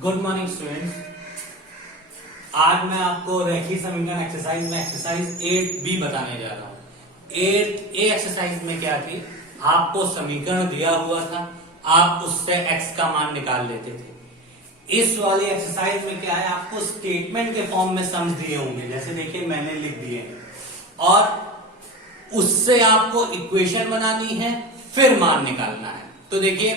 Good morning students. आज मैं आपको रेखीय समीकरण एक्सरसाइज में एक्सरसाइज 8B बताने जा रहा हूं। 8A एक्सरसाइज में क्या थी, आपको समीकरण दिया हुआ था, आप उससे x का मान निकाल लेते थे। इस वाली एक्सरसाइज में क्या है, आपको स्टेटमेंट के फॉर्म में सम्स दिए होंगे, जैसे देखिए मैंने लिख दिए, और उससे आपको इक्वेशन बनानी है, फिर मान निकालना है। तो देखिए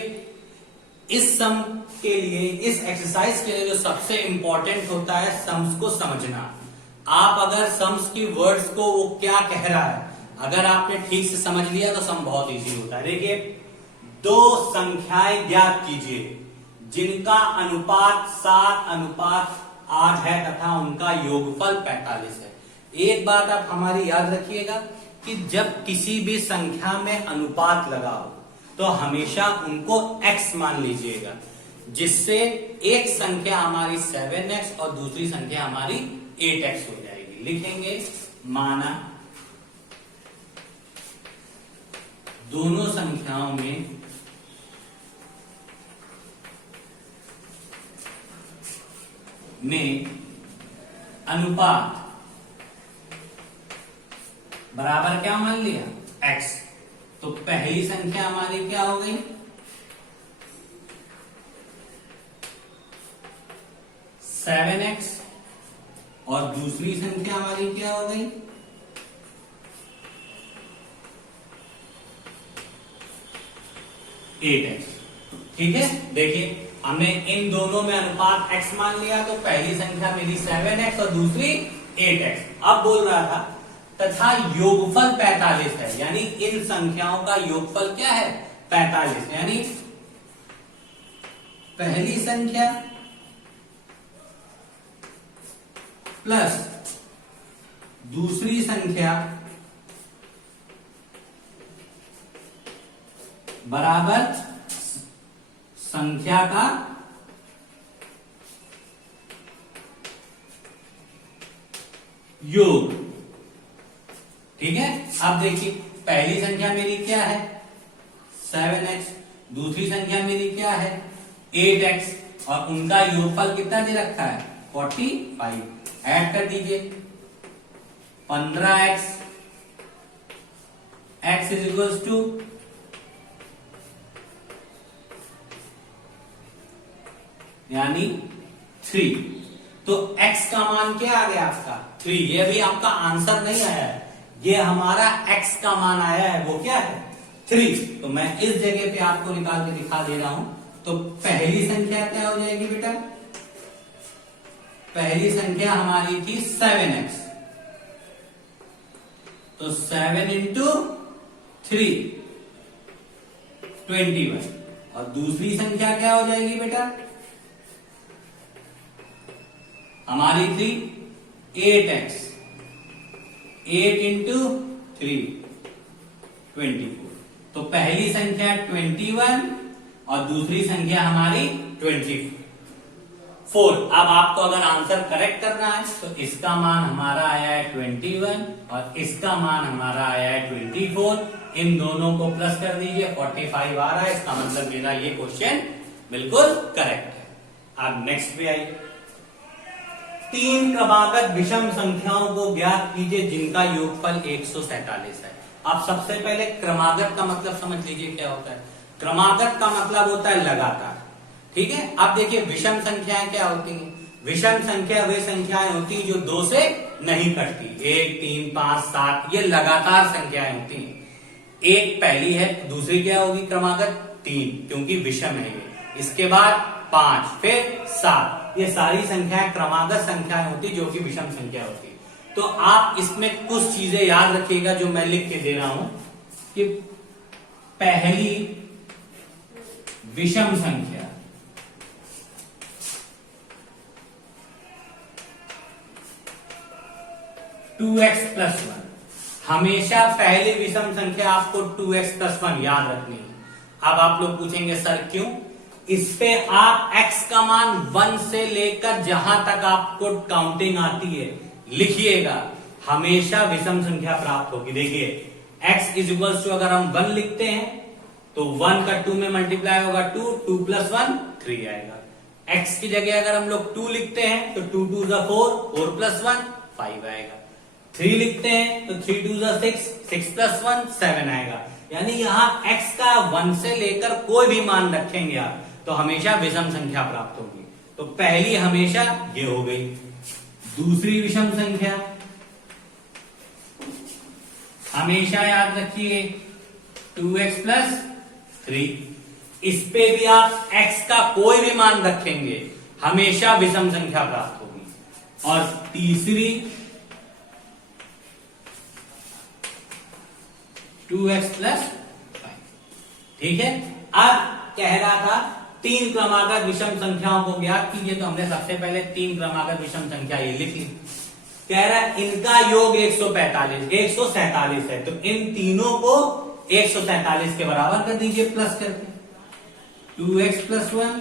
इस सम के लिए, इस एक्सरसाइज के लिए जो सबसे इंपॉर्टेंट होता है सम्स को समझना। आप अगर सम्स की वर्ड्स को वो क्या कह रहा है अगर आपने ठीक से समझ लिया तो सम बहुत इजी होता है। देखिए, दो संख्याएं ज्ञात कीजिए जिनका अनुपात 7:8 है तथा उनका योगफल 45 है। एक बात आप हमारी याद रखिएगा कि जब किसी भी संख्या में अनुपात लगाओ तो हमेशा उनको x मान लीजिएगा, जिससे एक संख्या हमारी 7x और दूसरी संख्या हमारी 8x हो जाएगी। लिखेंगे माना दोनों संख्याओं में अनुपात बराबर क्या मान लिया, x। तो पहली संख्या हमारी क्या हो गई, 7x, और दूसरी संख्या हमारी क्या हो गई, 8x। ठीक है, देखिए हमने इन दोनों में अनुपात x मान लिया, तो पहली संख्या मेरी 7x और दूसरी 8x। अब बोल रहा था तथा योगफल 45 है, यानी इन संख्याओं का योगफल क्या है, 45। यानी पहली संख्या प्लस दूसरी संख्या बराबर संख्या का योग। ठीक है, अब देखिए पहली संख्या मेरी क्या है, 7x, दूसरी संख्या मेरी क्या है, 8x, और उनका योगफल कितना दे रखा है, 45। ऐड कर दीजिए 15x, x is equals to यानी 3। तो x का मान क्या आ गया आपका, 3। ये भी आपका आंसर नहीं आया है, ये हमारा x का मान आया है, वो क्या है, 3। तो मैं इस जगह पे आपको निकाल के दिखा दे रहा हूं। तो पहली संख्या क्या हो जाएगी बेटा, पहली संख्या हमारी थी 7x, तो 7 इंटू 3 21, और दूसरी संख्या क्या हो जाएगी बेटा हमारी थी 8x, 8 इंटू 3 24। तो पहली संख्या 21 और दूसरी संख्या हमारी 24। अब आपको अगर आंसर करेक्ट करना है तो इसका मान हमारा आया है 21 और इसका मान हमारा आया है 24। इन दोनों को प्लस कर दीजिए, 45 आ रहा है। इसका मतलब मेरा ये क्वेश्चन बिल्कुल करेक्ट है। अब नेक्स्ट पे आइए, 3 क्रमागत विषम संख्याओं को ज्ञात कीजिए जिनका योगफल 147 है। आप सबसे पहले क्रमागत का मतलब समझ लीजिए क्या होता है। क्रमागत का मतलब होता है लगातार। ठीक है, अब देखिए विषम संख्याएं क्या होती हैं, विषम संख्या वे संख्याएं होती हैं जो 2 से नहीं कटती। 1, 3, 5, 7 ये लगातार संख्याएं होती हैं। एक पहली है, दूसरी क्या होगी क्रमागत 3, क्योंकि विषम है ये। इसके बाद 5, फिर 7, ये सारी संख्याएं क्रमागत संख्याएं होती जो कि विषम संख्या होती। तो आप इसमें कुछ चीजें याद रखिएगा जो मैं लिख के दे रहा हूं कि पहली विषम संख्या टू एक्स प्लस 1, हमेशा पहली विषम संख्या आपको 2x प्लस 1 याद रखनी है। अब आप लोग पूछेंगे सर क्यों, इस पे आप x का मान 1 से लेकर जहां तक आपको काउंटिंग आती है लिखिएगा, हमेशा विषम संख्या प्राप्त होगी। देखिए x इज इक्वल्स टू, अगर हम 1 लिखते हैं तो 1 का 2 में मल्टीप्लाई होगा 2, 2 प्लस 1 3 आएगा। x की जगह अगर हम लोग 2 लिखते हैं तो 2 2 जा 4, 4 प्लस 1 5 आएगा। 3 लिखते हैं तो 3 2 जा 6, 6 प्लस 1 7 आएगा। यानी यहाँ x का 1 से लेकर कोई भी मान रखेंगे आप तो हमेशा विषम संख्या प्राप्त होगी। तो पहली हमेशा ये हो गई। दूसरी विषम संख्या हमेशा याद रखिए 2x प्लस 3। इस पे भी आप x का कोई भी मान रखेंगे हमेशा विषम संख्या प्राप्त होगी। और तीसरी 2x प्लस 5। ठीक है, अब कह रहा था 3 क्रमागत विषम संख्याओं को ज्ञात कीजिए, तो हमने सबसे पहले 3 क्रमागत विषम संख्या ये लिख ली। कह रहा है इनका योग 147 है, तो इन तीनों को 147 के बराबर कर दीजिए प्लस करके। 2x plus 1,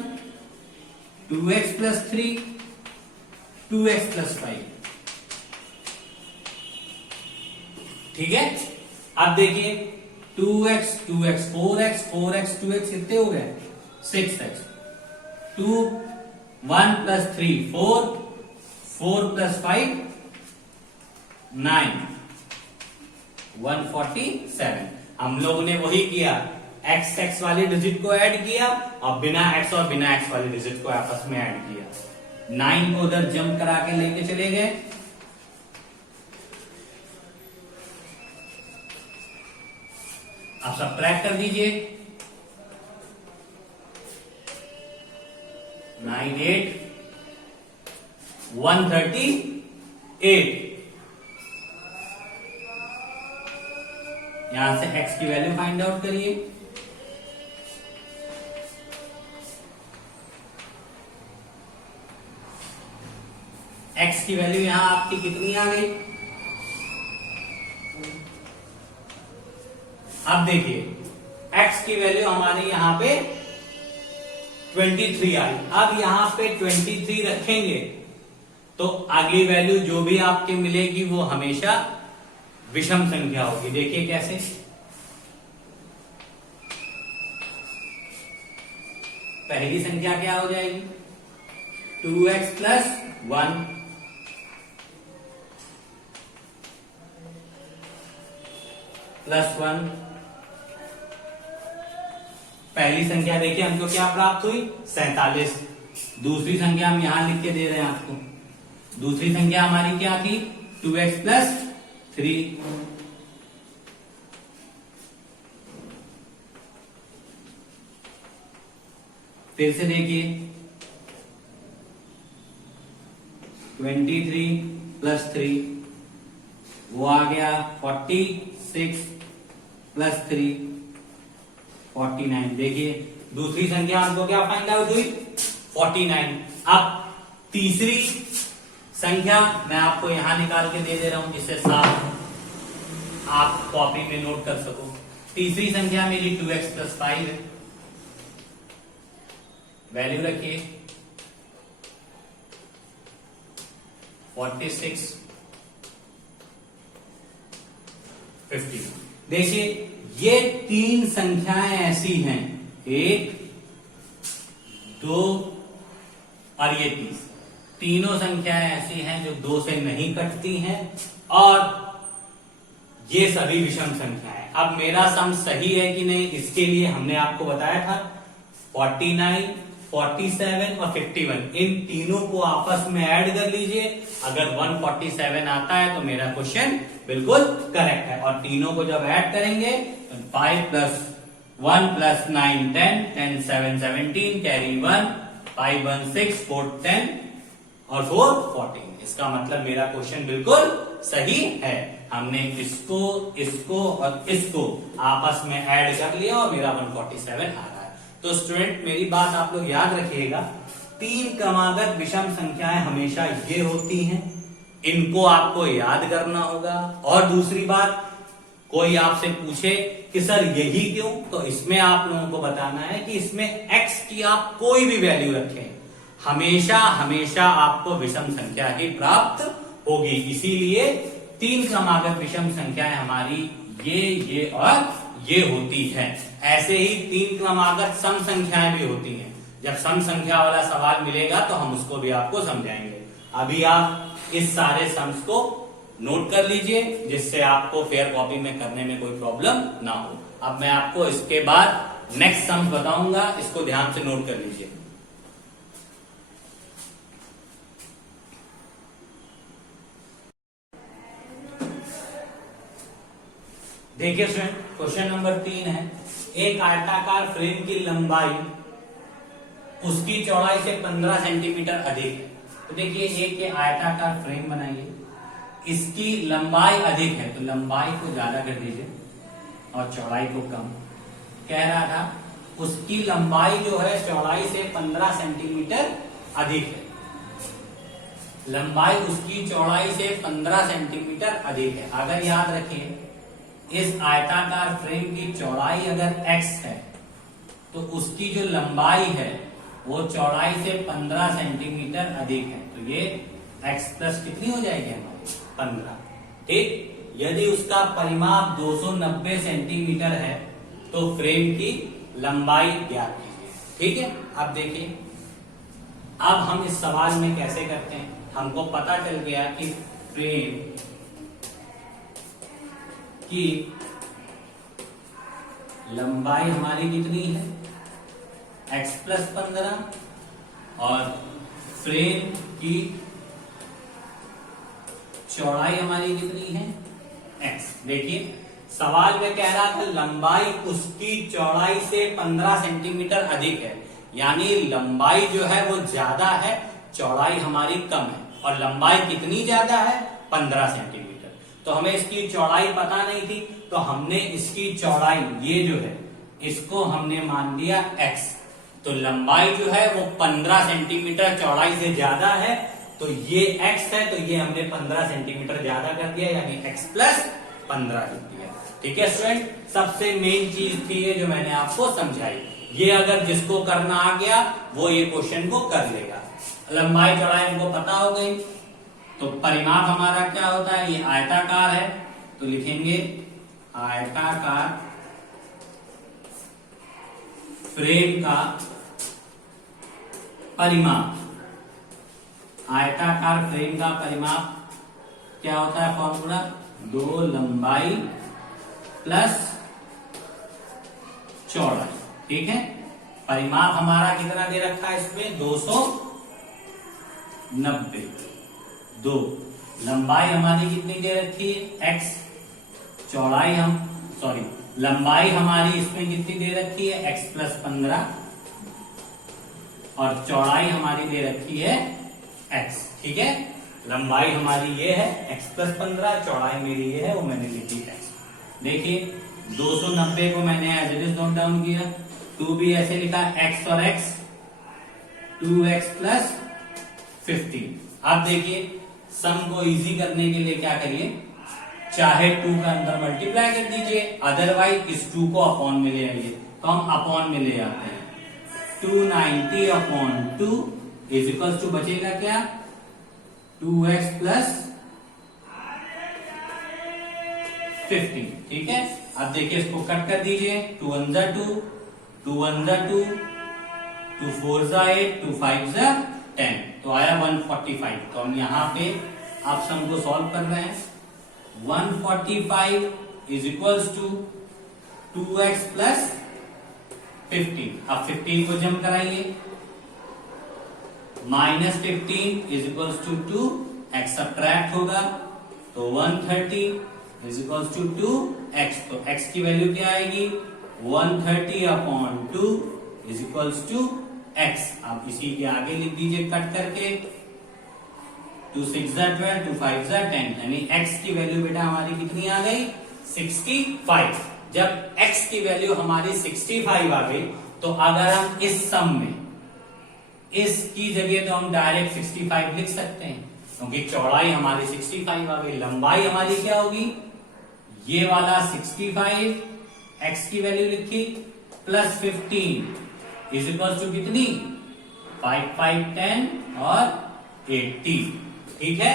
2x plus 3, 2x plus 5। ठीक है, अब देखिए 2x 2x 4x 4x 2x कितने हो गए 6x। 2 1 plus 3 4, 4 plus 5 9, 147। हम लोग ने वही किया, x वाली डिजिट को ऐड किया और बिना x और बिना x वाली डिजिट को आपस में ऐड किया। 9 को उधर जंप करा के लेके चले गए। आप सबट्रैक्ट कर दीजिए। 9 8 138। यहां से x की वैल्यू फाइंड आउट करिए। x की वैल्यू यहां आपकी कितनी आ गई? अब देखिए x की वैल्यू हमारी यहां पे 23 आई। अब यहां पे 23 रखेंगे तो अगली वैल्यू जो भी आपके मिलेगी वो हमेशा विषम संख्या होगी। देखिए कैसे, पहली संख्या क्या हो जाएगी 2x प्लस 1 प्लस 1। पहली संख्या देखिए हमको क्या प्राप्त हुई 47। दूसरी संख्या हम यहां लिख के दे रहे हैं आपको। दूसरी संख्या हमारी क्या थी 2x प्लस 3। फिर से देखिए 23 प्लस 3 वो आ गया 46 प्लस 3 49। देखिए दूसरी संख्या हमको क्या फाइंड आउट हुई 49। अब तीसरी संख्या मैं आपको यहां निकाल के दे रहा हूं जिससे साफ आप कॉपी में नोट कर सको। तीसरी संख्या मेरी 2x प्लस 5 है। वैल्यू रखिए 46 50। देखिए ये 3 संख्याएं ऐसी हैं 1 2 और ये 30। तीनों संख्याएं ऐसी हैं जो 2 से नहीं कटती हैं और ये सभी विषम संख्याएं। अब मेरा सम सही है कि नहीं इसके लिए हमने आपको बताया था 49 47 और 51 इन तीनों को आपस में ऐड कर लीजिए। अगर 147 आता है तो मेरा क्वेश्चन बिल्कुल करेक्ट है। और तीनों को जब ऐड करेंगे 5 प्लस 1 प्लस 9 10 10 7 17 कैरी 1 5 1 6 4 10 और 4 14। इसका मतलब मेरा क्वेश्चन बिल्कुल सही है। हमने इसको इसको और इसको आपस में ऐड कर लिया और मेरा 147 आ रहा है। तो स्टूडेंट मेरी बात आप लोग याद रखिएगा 3 क्रमागत विषम संख्याएं हमेशा ये होती हैं, इनको आपको याद करना होगा। और दूसरी बात कोई आपसे पूछे कि सर यही क्यों, तो इसमें आप लोगों को बताना है कि इसमें x की आप कोई भी वैल्यू रखें हमेशा हमेशा आपको विषम संख्या ही प्राप्त होगी। इसीलिए 3 क्रमागत विषम संख्याएं हमारी ये और ये होती है। ऐसे ही 3 क्रमागत सम संख्याएं भी होती हैं। जब सम संख्या वाला सवाल मिलेगा तो हम उसको भी आपको समझाएंगे। अभी आप इस सारे सम्स को नोट कर लीजिए, जिससे आपको फेयर कॉपी में करने में कोई प्रॉब्लम ना हो। अब मैं आपको इसके बाद नेक्स्ट सम्स बताऊंगा, इसको ध्यान से नोट कर लीजिए। देखिए स्टूडेंट, क्वेश्चन नंबर 3 है, एक आयताकार फ्रेम की लंबाई उसकी चौड़ाई से 15 सेंटीमीटर अधिक है। तो देखिए एक आयताकार फ्रेम बनाइए, इसकी लंबाई अधिक है, तो लंबाई को ज्यादा कर दीजिए और चौड़ाई को कम। कह रहा था उसकी लंबाई जो है चौड़ाई से 15 सेंटीमीटर अधिक है, लंबाई उसकी चौड़ाई से 15 सेंटीमीटर अधिक है। अगर याद रखिए इस आयताकार फ्रेम की चौड़ाई अगर x है तो उसकी जो लंबाई है वो चौड़ाई से 15 सेंटीमीटर अधिक है, तो ये x प्लस कितनी हो जाएगी हमारी 15। ठीक, यदि उसका परिमाप 290 सेंटीमीटर है तो फ्रेम की लंबाई ज्ञात कीजिए। ठीक है, अब देखिए अब हम इस सवाल में कैसे करते हैं। हमको पता चल गया कि फ्रेम की लंबाई हमारी कितनी है x प्लस 15 और फ्रेम की चौड़ाई हमारी कितनी है x। देखिए सवाल में कह रहा था लंबाई उसकी चौड़ाई से 15 सेंटीमीटर अधिक है, यानी लंबाई जो है वो ज्यादा है, चौड़ाई हमारी कम है। और लंबाई कितनी ज्यादा है 15 सेंटीमीटर। तो हमें इसकी चौड़ाई पता नहीं थी, तो हमने इसकी चौड़ाई ये जो है इसको हमने मान लिया x। तो लंबाई जो है वो 15 सेंटीमीटर चौड़ाई से ज्यादा है, तो ये x है, तो ये हमने 15 सेंटीमीटर ज्यादा कर दिया, यानी x प्लस 15 लिख दिया। ठीक है स्टूडेंट, सबसे मेन चीज थी ये जो मैंने आपको समझाई। ये अगर जिसको करना आ गया वो ये क्वेश्चन को कर लेगा। लंबाई चौड़ाई हमको पता हो गई, तो परिमाप हमारा क्या होता है, ये आयताकार है, तो लिखेंगे आयताकार फ्रेम का परिमाप। आयताकार फ्रेम का परिमाप क्या होता है, फॉर्मूला 2 लंबाई प्लस चौड़ाई। ठीक है, परिमाप हमारा कितना दे रखा है इसमें 290। 2 लंबाई हमारी कितनी दे रखी है x, चौड़ाई लंबाई हमारी इसमें कितनी दे रखी है x प्लस 15 और चौड़ाई हमारी दे रखी है x। ठीक है, लंबाई हमारी ये है x प्लस 15, चौड़ाई मेरी ये है वो मैंने लिखी x। देखिए 290 को मैंने as it is note down किया, 2 भी ऐसे लिखा x और x, 2x प्लस 15। अब देखिए सम को इजी करने के लिए क्या करिए, चाहे 2 का अंदर मल्टीप्लाई कर दीजिए, अदरवाइज इस 2 को अपॉन में ले आइए, तो हम अपॉन में ले आते हैं। 290 अपॉन 2 इज इक्वल टू बचेगा क्या 2x प्लस 15। ठीक है, अब देखिए इसको कट कर दीजिए, 2 1 जा 2, 2 1 जा 2, 2 4 जा 8, 2 5 जा 10, तो आया 145। तो हम यहाँ पे आप सम को सॉल्व कर रहे हैं। 145 is equals to 2x plus 15। अब 15 को जम कराइए, minus 15 is equals to 2, x subtract होगा तो 130 इज इक्वल्स टू 2x। तो x की वैल्यू क्या आएगी 130 upon 2 is equals to x। आप इसी के आगे लिख दीजिए कट करके, 2 6 जा 12, 2 5 जा 10, यानी x की वैल्यू बेटा हमारी कितनी आ गई 65। जब x की वैल्यू हमारी 65 आ गई तो अगर हम इस सम में इसकी जगह तो हम डायरेक्ट 65 लिख सकते हैं, क्योंकि चौड़ाई हमारी 65 आ गई, लंबाई हमारी क्या होगी ये वाला 65, x की वैल्यू लिखी प्लस 15 इज इक्वल टू कितनी 5 5 10 और 80। ठीक है,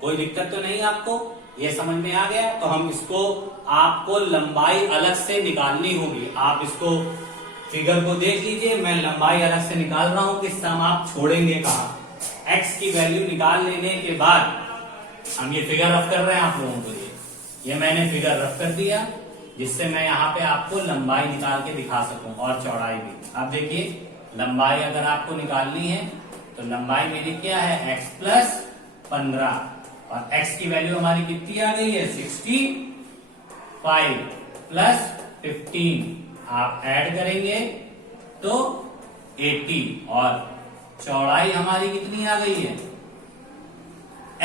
कोई दिक्कत तो नहीं आपको, ये समझ में आ गया। तो हम इसको आपको लंबाई अलग से निकालनी होगी। आप इसको फिगर को देख लीजिए, मैं लंबाई अलग से निकाल रहा हूं कि सम आप छोड़ेंगे कहां। x की वैल्यू निकाल लेने के बाद हम ये फिगर रफ कर रहे हैं आप लोगों को, ये मैंने फिगर रफ कर दिया जिससे मैं यहाँ पे आपको लंबाई निकाल के दिखा सकूं और चौड़ाई भी। अब देखिए लंबाई अगर आपको निकालनी है तो लंबाई मेरी क्या है x प्लस 15 और x की वैल्यू हमारी कितनी आ गई है 65 प्लस 15 आप ऐड करेंगे तो 80 और चौड़ाई हमारी कितनी आ गई है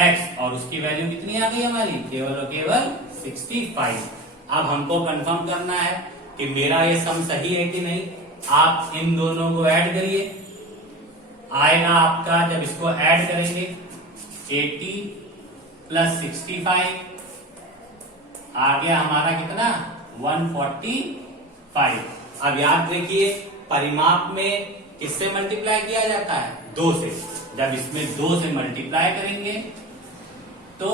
x और उसकी वैल्यू कितनी आ गई हमारी केवल और केवल 65। अब हमको कंफर्म करना है कि मेरा ये सम सही है कि नहीं। आप इन दोनों को ऐड करिए, आएगा आपका जब इसको ऐड करेंगे 80 प्लस 65 आ गया हमारा कितना 145। अब याद रखिए परिमाप में किससे मल्टीप्लाई किया जाता है 2 से। जब इसमें 2 से मल्टीप्लाई करेंगे तो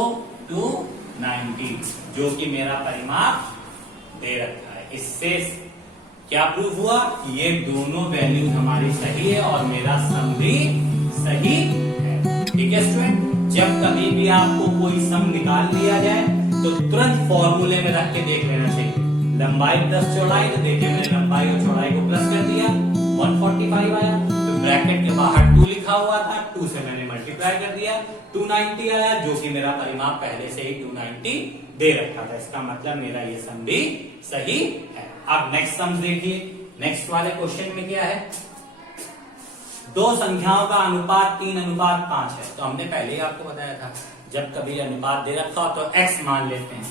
290 जो कि मेरा परिमाप दे रखा है। इससे क्या प्रूफ हुआ कि ये दोनों वैल्यूज हमारी सही है और मेरा सम भी सही है। ठीक है स्टूडेंट, जब कभी भी आपको कोई सम निकाल लिया जाए तो तुरंत फॉर्मूले में रख के देख लेना चाहिए। लंबाई प्लस चौड़ाई, तो देखिए मैंने लंबाई और चौड़ाई को प्लस कर दिया 145 आया, तो ब्रैकेट के बाहर 2 लिखा हुआ था 2 से मैंने मल्टीप्लाई कर दिया 290 आया जो कि मेरा परिमाप पहले से ही 290 दे रखा था। इसका मतलब मेरा ये सम भी सही है। अब नेक्स्ट सम देखिए, नेक्स्ट वाले क्वेश्चन में क्या है, दो संख्याओं का अनुपात 3:5 है। तो हमने पहले ही आपको बताया था जब कभी अनुपात दे रखा हो तो x मान लेते हैं।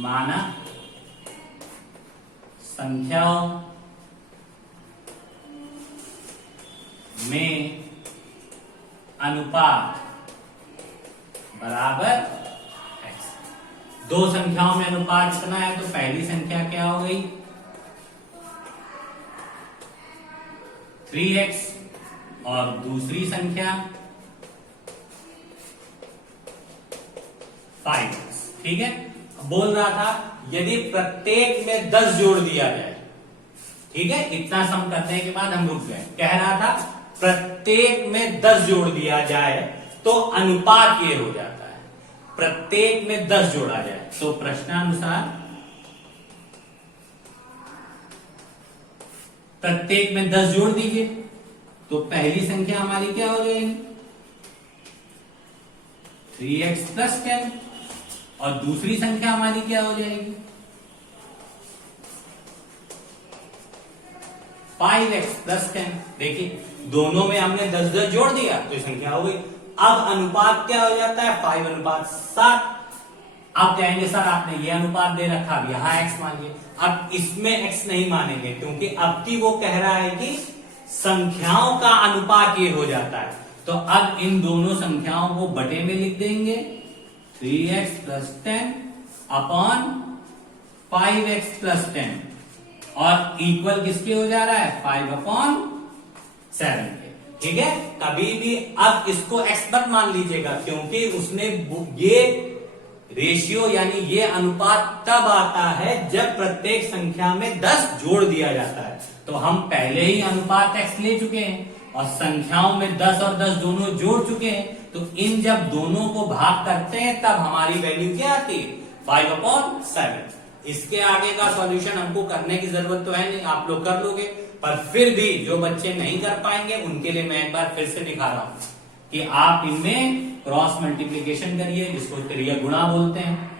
माना संख्याओं में अनुपात बराबर x। दो संख्याओं में अनुपात कितना है तो पहली संख्या क्या हो गई 3x और दूसरी संख्या 5x। ठीक है, बोल रहा था यदि प्रत्येक में 10 जोड़ दिया जाए, ठीक है, इतना सम करने के बाद हम रुक गए। कह रहा था प्रत्येक में 10 जोड़ दिया जाए तो अनुपात ये हो जाता है, प्रत्येक में 10 जोड़ा जाए। तो प्रश्नानुसार प्रत्येक में 10 जोड़ दीजिए तो पहली संख्या हमारी क्या हो जाएगी 3x प्लस 10 और दूसरी संख्या हमारी क्या हो जाएगी 5x प्लस 10। देखिए दोनों में हमने 10-10 जोड़ दिया तो संख्या हो गई। अब अनुपात क्या हो जाता है 5:7। आप कहेंगे सर आपने ये अनुपात दे रखा, अब यहां x मानिए। अब इसमें x नहीं मानेंगे क्योंकि अब की वो कह रहा है कि संख्याओं का अनुपात ये हो जाता है। तो अब इन दोनों संख्याओं को बटे में लिख देंगे 3x plus 10 upon 5x plus 10 और इक्वल किसके हो जा रहा है 5/7 के। ठीक है, कभी भी अब इसको x मत मान लीजिएगा क्योंकि उसने ये रेशियो यानी ये अनुपात तब आता है जब प्रत्येक संख्या में 10 जोड़ दिया जाता है। तो हम पहले ही अनुपात x ले चुके हैं और संख्याओं में 10 और 10 दोनों जोड़ चुके हैं। तो इन जब दोनों को भाग करते हैं तब हमारी वैल्यू क्या आती है 5/7। इसके आगे का सॉल्यूशन हमको करने की जरूरत तो है नहीं, आप लोग कर लोगे। पर फिर भी जो बच्चे नहीं कर पाएंगे उनके लिए मैं एक बार फिर से दिखा रहा हूं कि आप इनमें क्रॉस मल्टीप्लीकेशन करिए जिसको त्रिय गुणा बोलते हैं।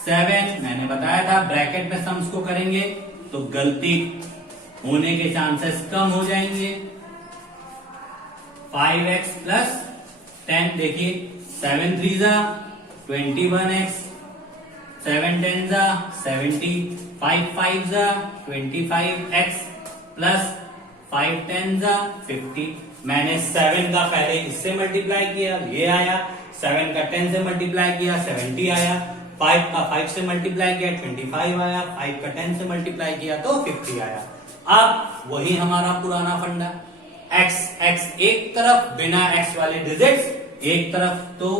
7 मैंने बताया था ब्रैकेट में सम्स को करेंगे तो गलती होने के चांसेस कम हो जाएंगे। 5x प्लस 10 देखिए 7 3 21x 7 10 70 5 5 25x प्लस 5 10 50। मैंने 7 का पहले इससे मल्टीप्लाई किया ये आया, 7 का 10 से मल्टीप्लाई किया 70 आया, 5 का 5 से मल्टीप्लाई किया 25 आया, 5 का 10 से मल्टीप्लाई किया तो 50 आया। अब वही हमारा पुराना फंडा x एक तरफ बिना x वाले डिजिट्स एक तरफ, तो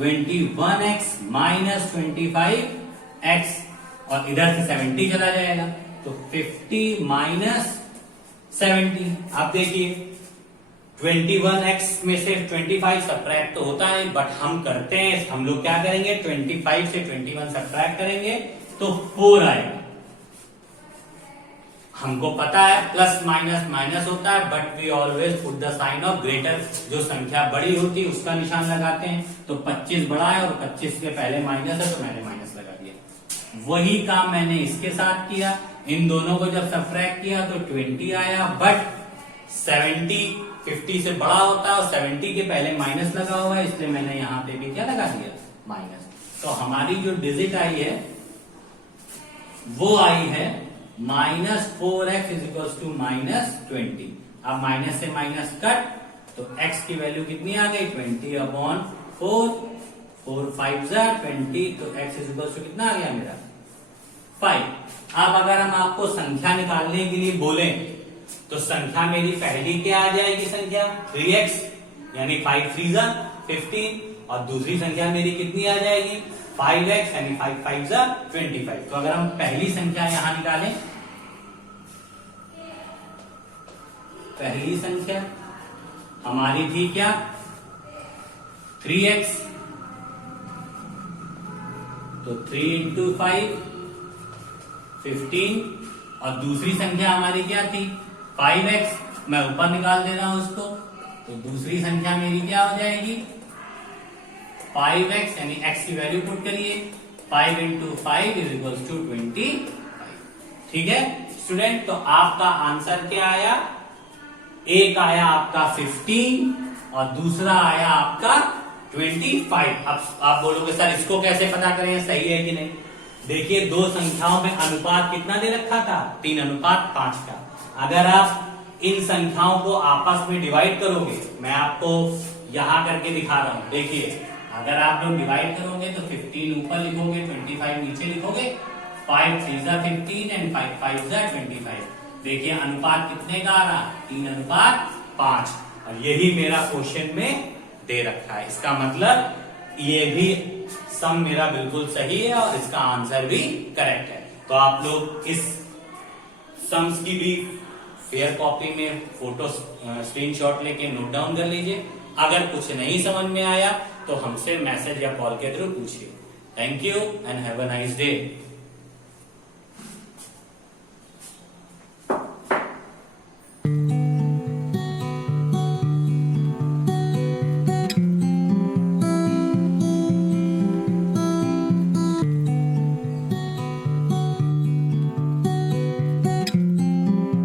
21x माइनस 25x और इधर से 70 चला जाएगा, तो 50 माइनस 70। आप देखिए 21x में से 25 सब्ट्रैक्ट तो होता है, बट हम करते हैं, हम लोग क्या करेंगे, 25 से 21 सब्ट्रैक्ट करेंगे तो 4 आएगा। हमको पता है प्लस माइनस माइनस होता है, but we always put the sign of greater. जो संख्या बड़ी होती है उसका निशान लगाते हैं। तो 25 बड़ा है और 25 के पहले माइनस है, तो मैंने माइनस लगा दिया। वही काम मैंने इसके साथ किया। इन दोनों को जब सब्ट्रैक्ट किया तो 20 आया, बट 70 50 से बड़ा होता है और 70 के पहले माइनस लगा हुआ है, इसलिए मैंने यहां पे भी क्या लगा दिया, माइनस। तो हमारी जो डिजिट आई है वो आई है -4x = -20। अब माइनस से माइनस कट, तो x की वैल्यू कितनी आ गई, 20/4, 4 5 20, तो x = कितना आ गया मेरा 5। अब अगर हम आपको संख्या निकालने के लिए बोलें तो संख्या मेरी पहली क्या आ जाएगी, संख्या 3x, यानी 5 3 15, और दूसरी संख्या मेरी कितनी आ जाएगी 5x, यानी 5 5 25। तो अगर हम पहली संख्या यहां निकालें, पहली संख्या हमारी थी क्या 3x, तो 3 × 5 15, और दूसरी संख्या हमारी क्या थी 5x, मैं ऊपर निकाल दे रहा हूं उसको, तो दूसरी संख्या मेरी क्या हो जाएगी 5x, यानी x की वैल्यू पुट करिए, 5 × 5 = 25। ठीक है स्टूडेंट, तो आपका आंसर क्या आया, एक आया आपका 15 और दूसरा आया आपका 25। अब आप बोलोगे सर इसको कैसे पता करें सही है कि नहीं। देखिए दो संख्याओं में अनुपात कितना दे रखा था, 3:5 का। अगर आप इन संख्याओं को आपस में डिवाइड करोगे, मैं आपको यहां करके दिखा रहा हूं, देखिए अगर आप लोग डिवाइड करोगे तो 15 ऊपर लिखोगे, 25 नीचे लिखोगे, 5 3 15 एंड 5 5 25। देखिए अनुपात कितने का आ रहा, 3:5, और यही मेरा क्वेश्चन में दे रखा है। इसका मतलब ये भी सम मेरा बिल्कुल सही है और इसका आंसर भी करेक्ट है। तो आप लोग इस सम्स की भी फेयर कॉपी में फोटो स्क्रीनशॉट लेके नोट डाउन कर लीजिए। अगर कुछ नहीं समझ में आया तो हमसे मैसेज या कॉल के थ्रू पूछिए। Thank you and have a nice day.